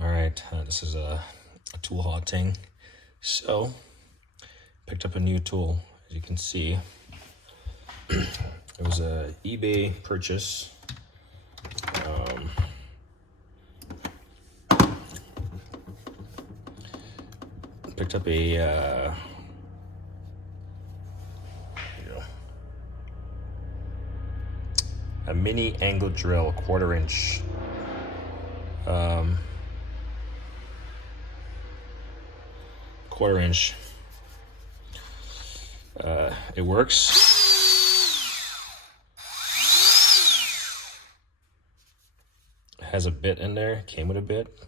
All right, this is a tool haunting. So, picked up a new tool. As you can see, it was a eBay purchase. Picked up a mini angle drill, quarter-inch. Quarter-inch. It works. It has a bit in there. Came with a bit.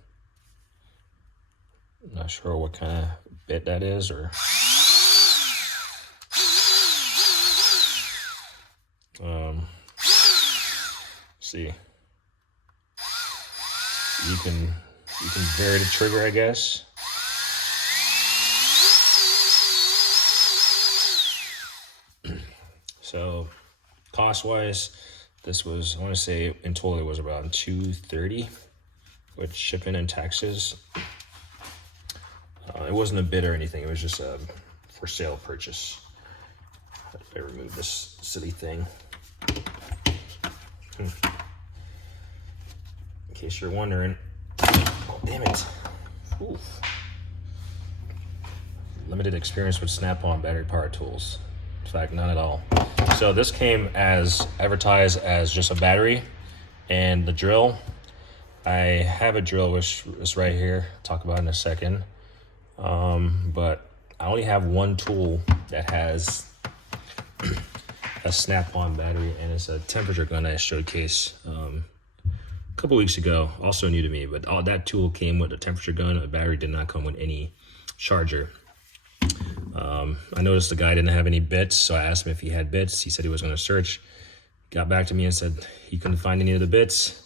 Not sure what kind of bit that is, or see. You can vary the trigger, I guess. So, cost-wise, this was, I want to say in total it was around $230 with shipping and taxes. It wasn't a bid or anything. It was just a for sale purchase. I removed this silly thing. In case you're wondering. Oh, damn it. Oof. Limited experience with snap-on battery power tools. In fact, none at all. So this came as advertised as just a battery and the drill. I have a drill which is right here. I'll talk about it in a second. But I only have one tool that has a snap-on battery, and it's a temperature gun I showcased a couple weeks ago. Also new to me, but all that tool came with a temperature gun. A battery did not come with any charger. I noticed the guy didn't have any bits, so I asked him if he had bits. He said he was going to search. Got back to me and said he couldn't find any of the bits.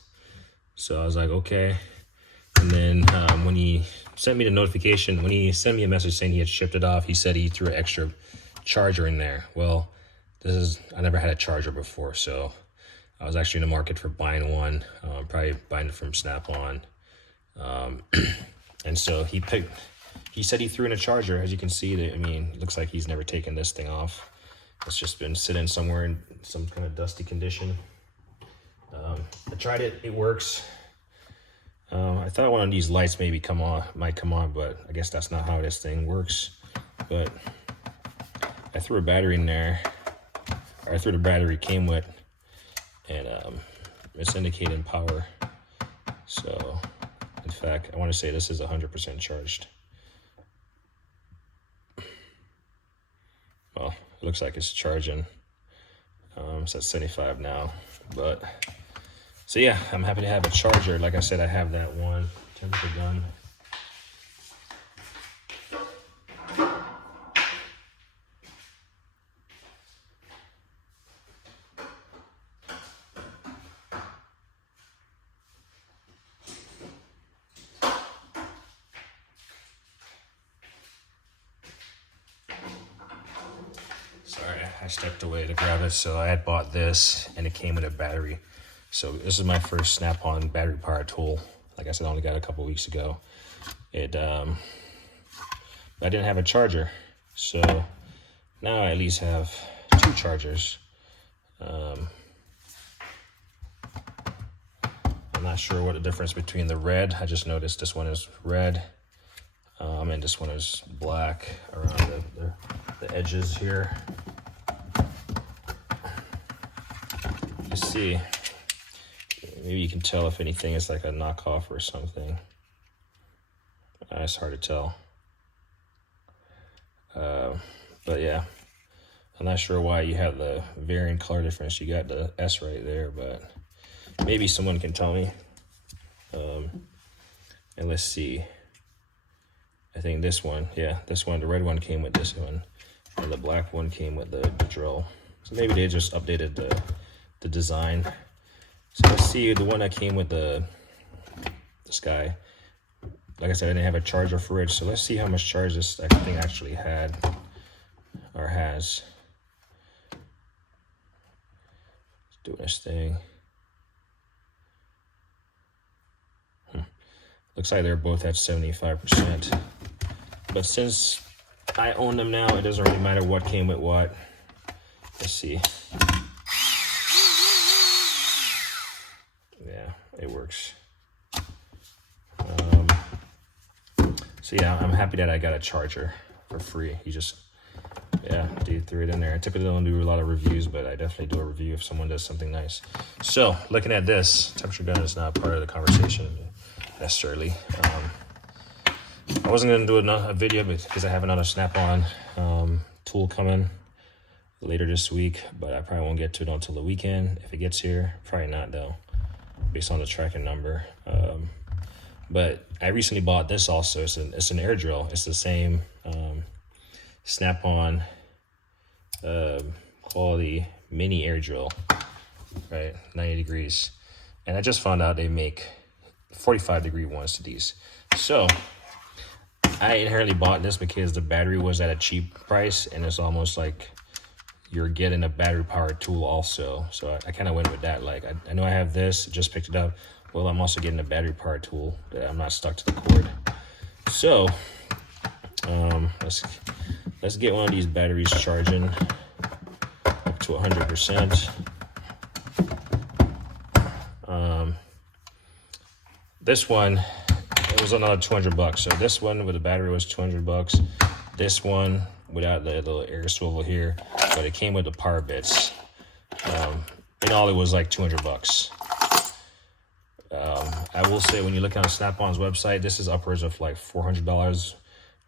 So I was like, okay. And then when he sent me the notification, when he sent me a message saying he had shipped it off, he said he threw an extra charger in there. Well, I never had a charger before, so I was actually in the market for buying one, probably buying it from Snap-on. And so he said he threw in a charger. As you can see, it looks like he's never taken this thing off. It's just been sitting somewhere in some kind of dusty condition. I tried it, it works. I thought one of these lights might come on, but I guess that's not how this thing works. But I threw a battery in there, or I threw the battery came with, and it's indicating power. So, in fact, I want to say this is 100% charged. Well, it looks like it's charging. It's at 75 now, but so yeah, I'm happy to have a charger. Like I said, I have that one temperature gun. Sorry, I stepped away to grab it. So I had bought this, and it came with a battery. So this is my first Snap-on battery power tool. Like I said, I only got it a couple weeks ago. I didn't have a charger, so now I at least have two chargers. I'm not sure what the difference between the red. I just noticed this one is red, and this one is black around the edges here. You see. Maybe you can tell if anything is like a knockoff or something. It's hard to tell. But yeah, I'm not sure why you have the varying color difference. You got the S right there, but maybe someone can tell me. And let's see. I think this one, the red one came with this one, and the black one came with the drill. So maybe they just updated the design. So let's see the one that came with this guy. Like I said, I didn't have a charger for it, so let's see how much charge this thing actually had or has. It's doing this thing. Looks like they're both at 75%. But since I own them now, it doesn't really matter what came with what. Let's see. Yeah, it works. So yeah, I'm happy that I got a charger for free. You just, yeah, threw it in there. I typically don't do a lot of reviews, but I definitely do a review if someone does something nice. So looking at this, temperature gun is not part of the conversation necessarily. I wasn't gonna do a video because I have another Snap-on tool coming later this week, but I probably won't get to it until the weekend. If it gets here, probably not though, based on the tracking number. But I recently bought this also. It's an air drill. It's the same Snap-on quality mini air drill, right? 90 degrees. And I just found out they make 45-degree ones to these. So I inherently bought this because the battery was at a cheap price, and it's almost like you're getting a battery powered tool also. So I kind of went with that. Like I know I have this, just picked it up. Well, I'm also getting a battery powered tool that I'm not stuck to the cord. So let's get one of these batteries charging up to 100%. This one, it was another 200 bucks. So this one with the battery was 200 bucks. This one without the little air swivel here, but it came with the power bits. In all, it was like 200 bucks. I will say, when you look on Snap-on's website, this is upwards of like $400,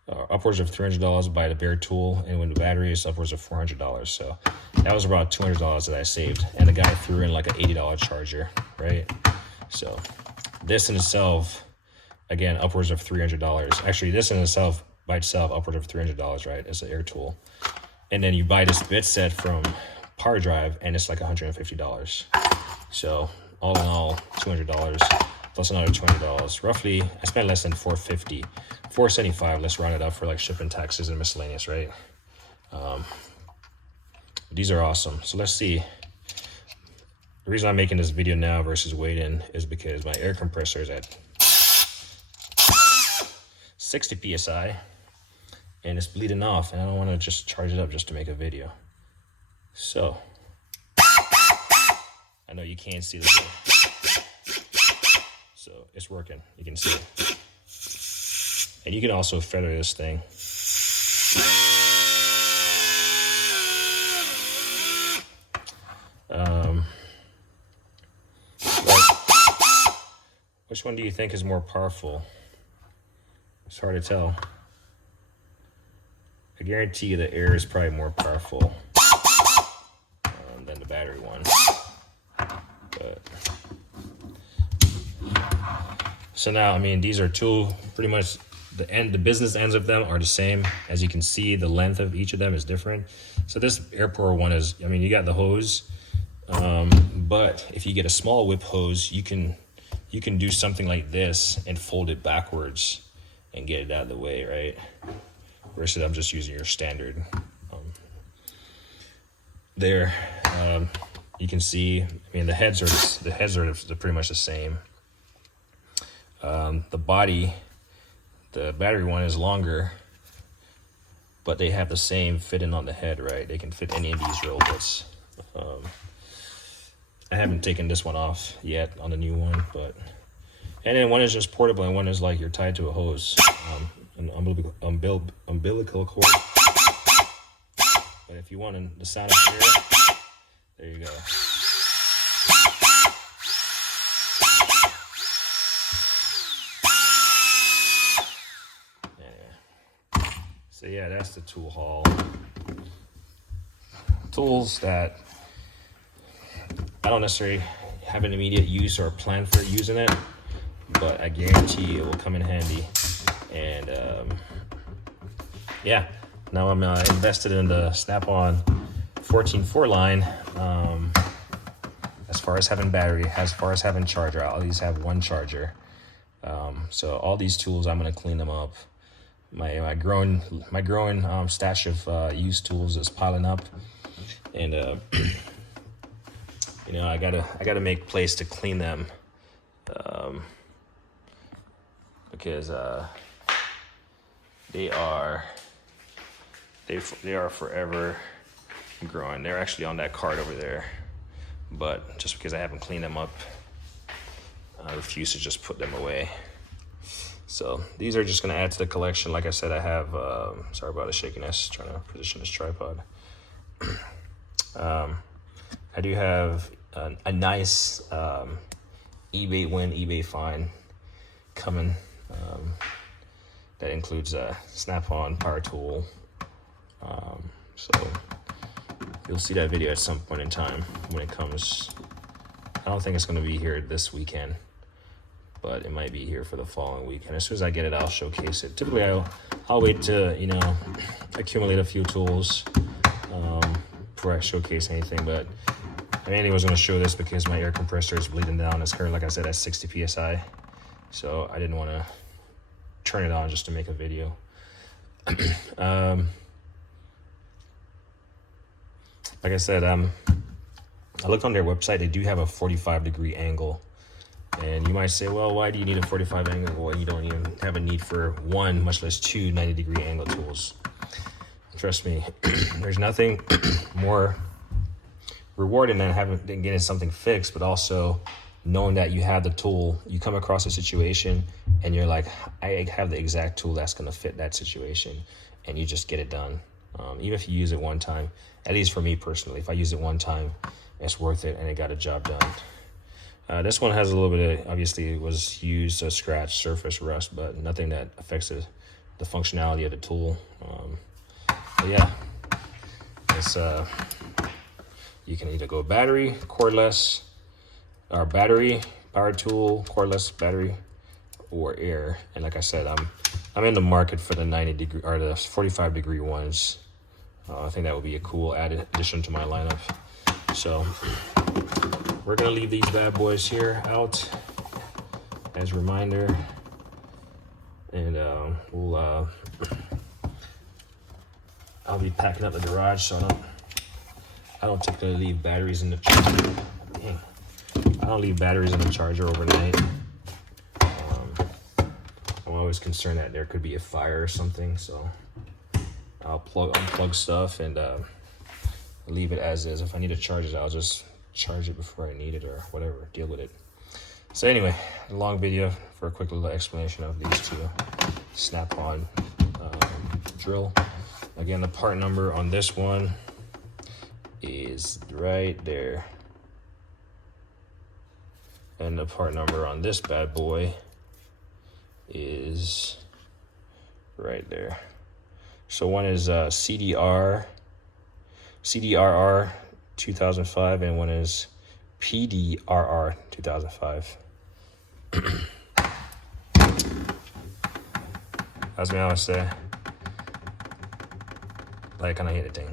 upwards of $300 by the bare tool, and when the battery is upwards of $400. So that was about $200 that I saved, and the guy threw in like an $80 charger, right? So this in itself, again, upwards of $300. Actually, this in itself, by itself, upwards of $300, right? It's an air tool. And then you buy this bit set from Power Drive, and it's like $150. So all in all, $200 plus another $20. Roughly, I spent less than $450, $475. Let's round it up for like shipping, taxes, and miscellaneous, right? These are awesome. So let's see. The reason I'm making this video now versus waiting is because my air compressor is at 60 psi, and it's bleeding off, and I don't want to just charge it up just to make a video. So I know you can't see the video. So it's working, you can see it. And you can also feather this thing. Which one do you think is more powerful? It's hard to tell. I guarantee you the air is probably more powerful than the battery one. But so now, I mean, these are two, pretty much the business ends of them are the same. As you can see, the length of each of them is different. So this airport one is, I mean, you got the hose, but if you get a small whip hose, you can do something like this and fold it backwards and get it out of the way, right? Versus I'm just using your standard. There, you can see, I mean, the heads are pretty much the same. The body, the battery one is longer, but they have the same fitting on the head, right? They can fit any of these drill bits. I haven't taken this one off yet on the new one, but, and then one is just portable and one is like you're tied to a hose, an umbilical cord. But if you want the sound of air, there you go. So yeah, that's the tool haul. Tools that I don't necessarily have an immediate use or plan for using it, but I guarantee it will come in handy. And yeah, now I'm invested in the Snap-on 14.4 line. As far as having battery, as far as having charger, I always have one charger. So all these tools, I'm gonna clean them up. My growing stash of used tools is piling up, and you know, I gotta make place to clean them. because they are forever growing. They're actually on that card over there, but just because I haven't cleaned them up, I refuse to just put them away. So these are just gonna add to the collection. Like I said, I have, sorry about the shakiness, trying to position this tripod. I do have a nice eBay win, eBay find coming. That includes a snap-on power tool. So you'll see that video at some point in time when it comes. I don't think it's gonna be here this weekend, but it might be here for the following week. And as soon as I get it, I'll showcase it. Typically, I'll wait to, you know, accumulate a few tools before I showcase anything. But I mainly was going to show this because my air compressor is bleeding down. It's currently, like I said, at 60 PSI. So I didn't want to turn it on just to make a video. Like I said, I looked on their website. They do have a 45-degree angle. And you might say, well, why do you need a 45 angle? Well, you don't even have a need for one, much less two 90-degree angle tools. Trust me, there's nothing more rewarding than getting something fixed, but also knowing that you have the tool. You come across a situation and you're like, I have the exact tool that's gonna fit that situation, and you just get it done. Even if you use it one time, at least for me personally, if I use it one time, it's worth it and it got a job done. This one has a little bit of, obviously it was used to scratch, surface, rust, but nothing that affects the functionality of the tool. But yeah, it's, you can either go battery, cordless, or battery, power tool, cordless, battery, or air. And like I said, I'm in the market for the 90-degree or the 45-degree ones. I think that would be a cool added addition to my lineup. So we're gonna leave these bad boys here out as a reminder, and I'll be packing up the garage, so I don't typically leave batteries in the charger. Dang. I don't leave batteries in the charger overnight. I'm always concerned that there could be a fire or something, so I'll unplug stuff and leave it as is. If I need to charge it, I'll just charge it before I need it or whatever, deal with it. So anyway, a long video for a quick little explanation of these two snap-on drill. Again, the part number on this one is right there. And the part number on this bad boy is right there. So one is CDRR2005 and one is PDRR2005. As we always say, like, and I hate a thing.